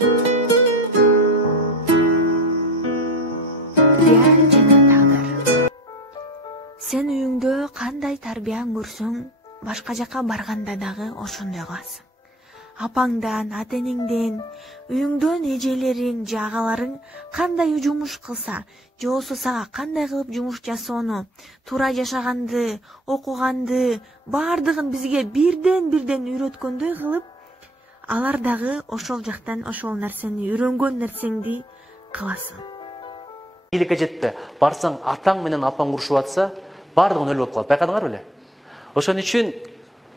Sen үйүңдө кандай тарбияң көрсөң, башка жака барганда дагы ошондой кыласың. Апаңдан, ата-энеңден, үйүңдөн эжелериң, агаларың кандай жумуш кылса, же болбосо сага кандай кылып жумуш жасоону, туура жашаганды, окуганды, баардыгын бизге бирден үйрөткөндөй кылып, алар дагы ошол жактан ошол нерсени, үйрөнгөн нерсеңди кыласың. Ийгиликке жетпе. Барсаң, атаң менен апаң урушуп атса, бардығын өліп болып қалды. Байқадыңар беле? Ошон үчүн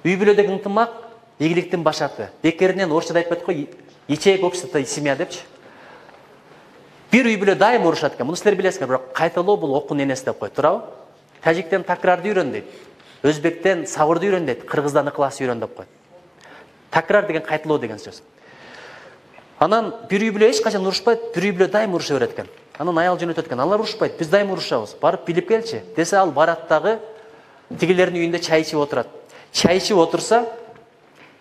үй бүлөдөгү ынтымак ийгиликтин башаты. Бекеринен орусчада айтпайт го, ячейка общества семья депчи. Бир үй бүлө дайым урушат экен. Муну силер билесиңер, бирок кайталоо бул окуун энеси деп коет, туурабы? Тажиктен такрарды үйрөн дейт. Өзбектен сабырды үйрөн дейт. Кыргыздан ыкласты үйрөн деп коет. Такрар деген кайталоо деген сөз. Анан бир үй бүлө эч качан урушпайт, бир үй бүлө дайым уруша берет экен. Анан аял жөнөтөт экен. Алар урушпайт, биз дайым урушабыз. Барып билип келчи. Десе ал барат дагы тигилердин үйүндө чай ичип отурат. Чай ичип отурса,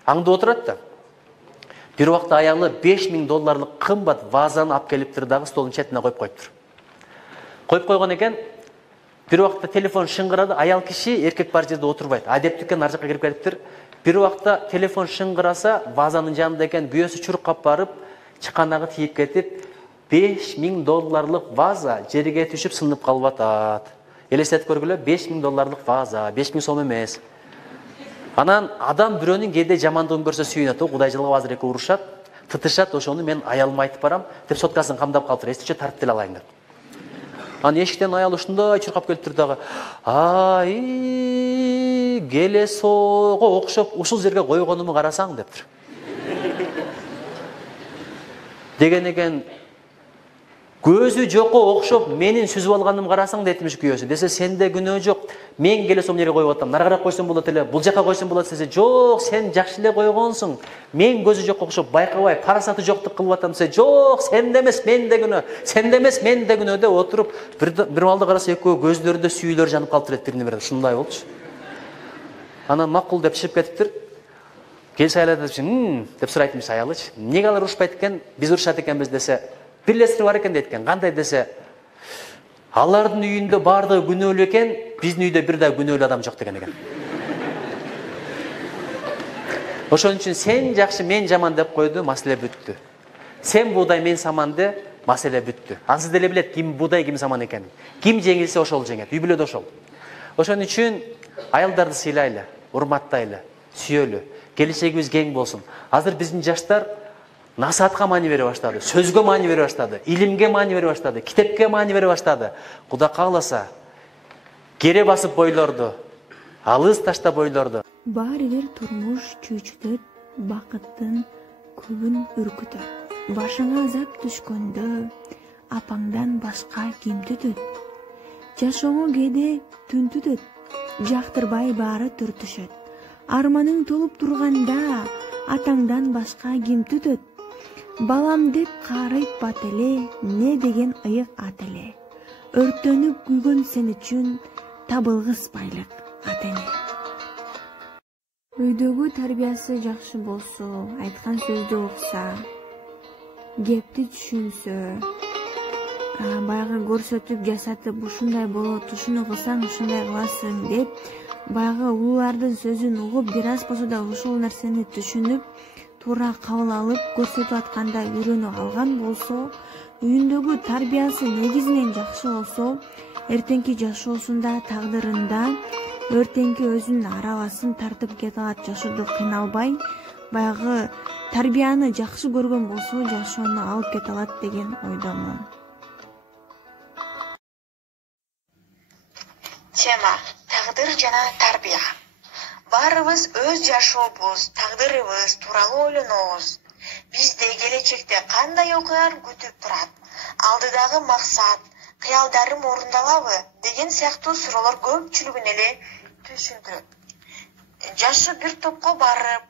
аңдып отурат да. Бир убакта аялы $5000 кымбат вазаны алып келиптир дагы столдун четине коюп коюптур. Коюп койгон экен. Бир убакта телефон шыңгырады, аял киши эркек бар жерде отурбайт. Адептиккен ар жакка кирип келиптир. Бир убакта телефон шыңгыраса, вазанын жанында экен, бүйөсү чуркап барып, чыканагы тийип кетип, $5000 ваза жерге түшүп сынып калып атат. Элестетип көргүлө, $5000 ваза, 5000 сом эмес. Анан адам бирөөнүн кээде жамандыгын көрсө сүйүнөт, Кудай жылгап азыр эки урушат, тытышат, ошону мен аялыма айтып барам, деп соткасын камдап калыптыр, эстиче тартып деле алайын деп. Анан эшиктен аял ушундай чуркап келиптир дагы. Ай, келесого окшоп ушул жерге койгонумду карасаң дептир. Деген экен, көзү жокко окшоп менин сүзүп алганымды карасаң дейтимиш күйөөсү. Десе сенде күнөө жок. Мен келесем жерге коюп атам. Наргарак койсом болот эле, бул жака койсом болот десе, жок, сен жакшы эле койгонсуң. Мен көзү жокко окшоп байкабай, парасаты жоктук кылып атам десе, жок, сенде эмес, менде күнөө. Сенде эмес, менде күнөө деп отуруп, бир малда караса экөө көздөрүндө сүйүлөр жанып калыптыр эт бирине бири. Ушундай болчу. Анан макул деп чыгып кетиптир. Келсе аялы деп сурайтмыш аялычы. Неге алар урушпайт экен, биз урушат экенбиз десе, бирлесири бар экен дейт экен. Кандай десе, алардын үйүндө бардыгы күнөөлүү экен, биздин үйдө бир да күнөөлүү адам жок деген экен. Ошон үчүн сен жакшы, мен жаман деп койду, маселе бүттү. Сен буудай, мен саман де, маселе бүттү. Ансыз деле билет ким буудай, ким саман экенин. Ким жеңилсе ошол жеңет. Үй бүлөдө ошол. Ошон үчүн аялдарды сыйлайлы, урматтайлы, сүйөлү. Келечегибиз кең болсун. Азыр биздин жаштар насаатка маани бере баштады, сөзгө маани бере баштады, илимге маани бере баштады, китепке маани бере баштады. Кудай кааласа, кере басып бойлорду, алыс ташта бойлорду. Баары бир турмуш чүйчүлөт, бакыттын көбүн үркүтөт. Башыңа азап түшкөндө, апаңдан башка ким түтөт? Жашооңо кээде түн түтөт, жактырбай баары түртүшөт. Арманың толуп турганда, атаңдан башка ким түтөт? Балам деп каарайт бат эле, не деген ыйык ат эле. Өрттөнүп күйгөн сен үчүн табылгыс байлык ата-эне. Үйдөгү тарбиясы жакшы болсо, айткан сөздү укса, кепти түшүнсө, баягы көрсөтүп жасатып ушундай болот, ушуну кылсаң ушундай кыласың деп, баягы улуулардын сөзүн угуп, бир аз болсо да ушул нерсени түшүнүп, туура кабыл алып, көрсөтүп атканда үйрөнүп алган болсо, үйүндөгү тарбиясы негизинен жакшы болсо, эртеңки жашоосунда, тагдырында, эртеңки өзүнүн арабасын тартып кете алат, жашоодо кыйналбай, баягы тарбияны жакшы көргөн болсо, жашоону алып кете алат деген ойдомун. Тема: тагдыр жана тарбия. Баарыбыз өз жашообуз, тагдырыбыз тууралуу ойлонобуз. Бизде келечекте кандай окуялар күтүп турат? Алдыдагы максат, кыялдарым орундалабы деген сыяктуу суроолор көпчүлүгүн эле түшүндүрөт. Жашы бир топко барып,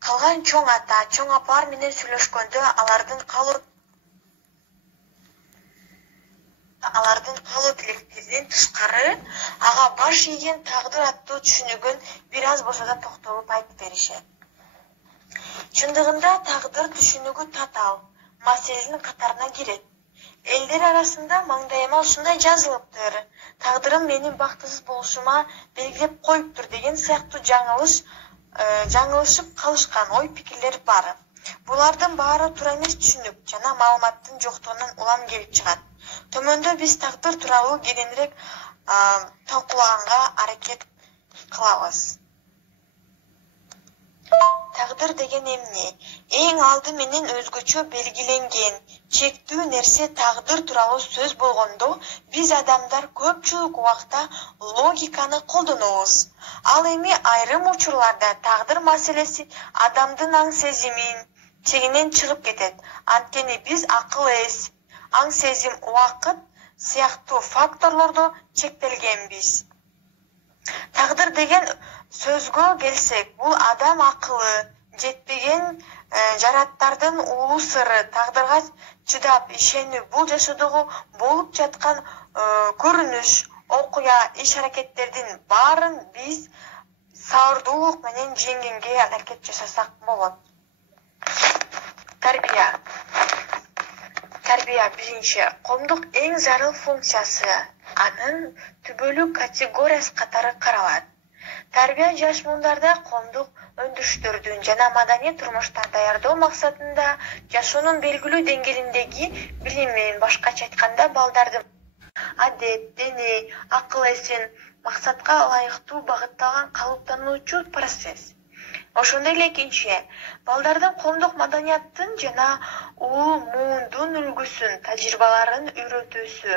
калган чоң ата, чоң апалар менен сүйлөшкөндө алардын каалоо тилектеринен тышкары ага баш ийген тагдыр аттуу түшүнүгүн бир аз болсо да токтолуп айтып беришет. Чындыгында тагдыр түшүнүгү татаал маселенин катарына кирет. Элдер арасында маңдайыма ушундай жазылыптыр. Тагдырым менин бактысыз болушума белгилеп коюптур деген сыяктуу жаңылышып калышкан ой пикирлер бар. Булардын баары туура эмес түшүнүк жана маалыматтын жоктугунан улам келип чыгат. Төмөндө биз тагдыр тууралуу кененирээк талкуулаганга аракет кылабыз. Тагдыр деген эмне? Эң алды менен өзгөчө белгиленген, чектүү нерсе тагдыр тууралуу сөз болгондо, биз адамдар көпчүлүк убакта логиканы колдонобуз. Ал эми айрым учурларда тагдыр маселеси адамдын аң сезимин чегинен чыгып кетет. Анткени биз акыл эс, аң сезим, убакыт сыяктуу факторлордо чектелгенбиз. Тагдыр деген сөзгө келсек, бул адам акылы жетпеген жараттардын улуу сыры. Тагдырга чыдап ишенүү бул жашоодогу болуп жаткан көрүнүш, окуя, иш-аракеттердин баарын биз сабырдуулук менен жеңгенге аракет жасасак болот. Тарбия биринчи коомдук эң зарыл функциясы, анын түбөлүк категориясы катары каралат. Тарбия жаш муундарда коомдук өндүрүштөрдүн жана маданий турмуштан даярдоо максатында жашоонун белгилүү деңгээлиндеги билимин, башкача айтканда балдардын адет, дене, акыл эсин максатка ылайыктуу багытталган калыптануучу процесс. Ошондой эле экинчи, балдардын коомдук маданияттын жана улуу муундун үлгүсүн, тажрыйбаларын үйрөтүүсү.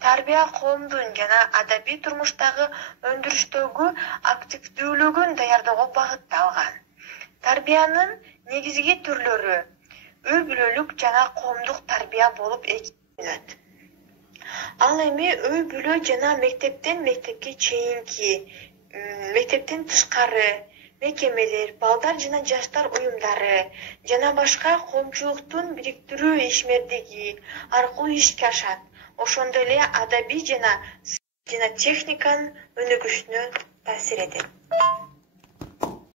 Тарбия коомдун жана адабий турмуштагы өндүрүштөгү активдүүлүгүн даярдоого багытталган. Тарбиянын негизги түрлөрү үй бүлөлүк жана коомдук тарбия болуп бөлүнөт. Ал эми үй бүлө жана мектептен мектепке чейинки, мектептен тышкары мекемелер, балдар жана жаштар уюмдары жана башка коомчулуктун бириктирүү ишмердиги аркылуу ишке ашат. Ошондой эле адабий жана техниканын өнүгүшүнө таасир этет.